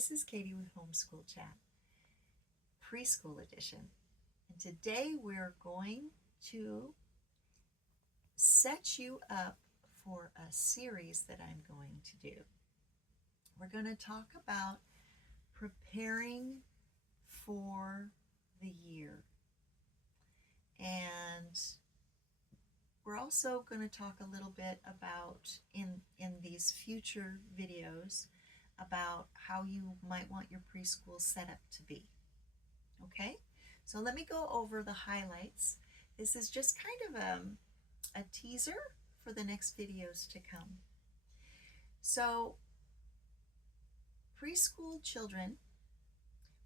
This is Katie with Homeschool Chat, Preschool Edition. And today we're going to set you up for a series that I'm going to do. We're going to talk about preparing for the year. And we're also going to talk a little bit about, in these future videos, about how you might want your preschool setup to be. Okay, so let me go over the highlights. This is just kind of a teaser for the next videos to come. So preschool children,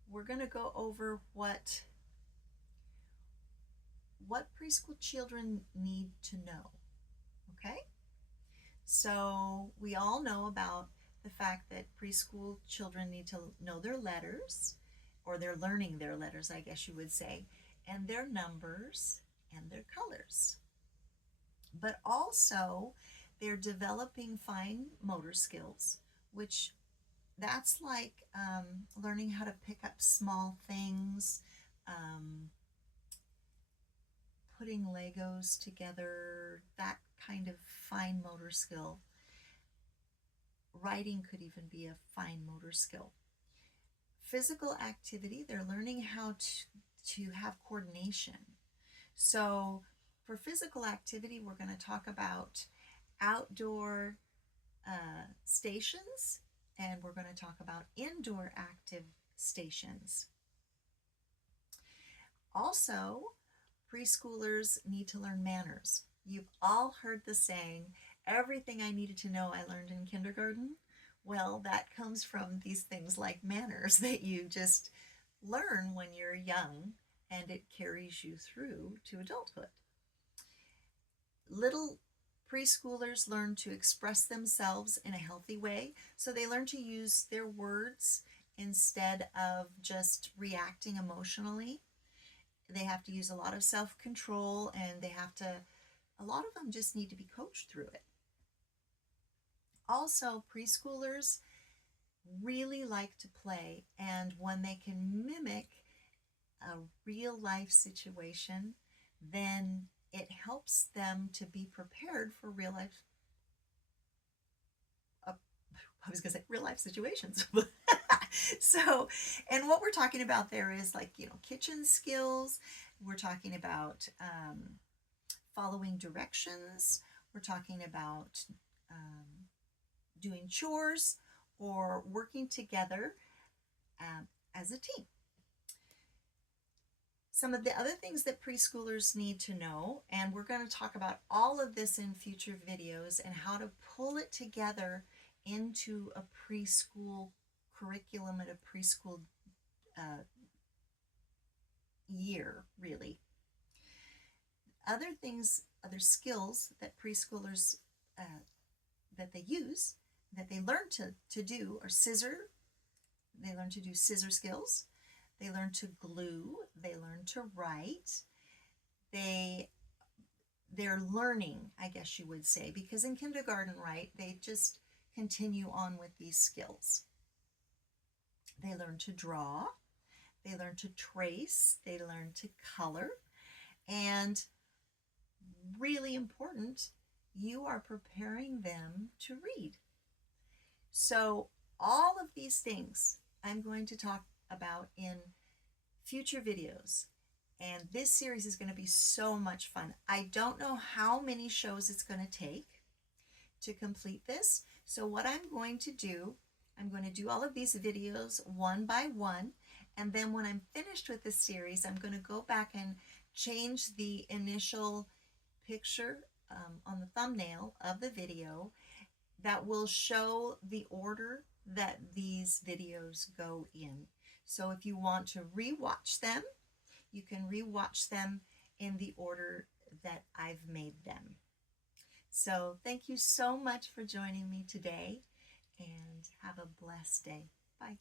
we're going to go over what preschool children need to know. Okay, so we all know about the fact that preschool children need to know their letters, or they're learning their letters, I guess you would say, and their numbers and their colors. But also they're developing fine motor skills, which that's like learning how to pick up small things, putting Legos together, that kind of fine motor skill. Writing could even be a fine motor skill. Physical activity, they're learning how to have coordination. So for physical activity, we're going to talk about outdoor stations, and we're going to talk about indoor active stations. Also, preschoolers need to learn manners. You've all heard the saying, everything I needed to know I learned in kindergarten. Well, that comes from these things like manners that you just learn when you're young, and it carries you through to adulthood. Little preschoolers learn to express themselves in a healthy way, so they learn to use their words instead of just reacting emotionally. They have to use a lot of self-control, and a lot of them just need to be coached through it. Also, preschoolers really like to play, and when they can mimic a real life situation, then it helps them to be prepared for real life situations. So, and what we're talking about there is, like, kitchen skills. We're talking about following directions. We're talking about doing chores or working together as a team. Some of the other things that preschoolers need to know, and we're going to talk about all of this in future videos, and how to pull it together into a preschool curriculum and a preschool year, really. Other skills that preschoolers that they use, that they learn to do, are scissor. They learn to do scissor skills. They learn to glue. They learn to write. They're learning, I guess you would say, because in kindergarten, right, they just continue on with these skills. They learn to draw. They learn to trace. They learn to color. And really important, you are preparing them to read. So all of these things I'm going to talk about in future videos, and this series is going to be so much fun. I don't know how many shows it's going to take to complete this, so what I'm going to do all of these videos one by one, and then when I'm finished with this series, I'm going to go back and change the initial picture on the thumbnail of the video that will show the order that these videos go in. So if you want to rewatch them, you can rewatch them in the order that I've made them. So thank you so much for joining me today, and have a blessed day. Bye.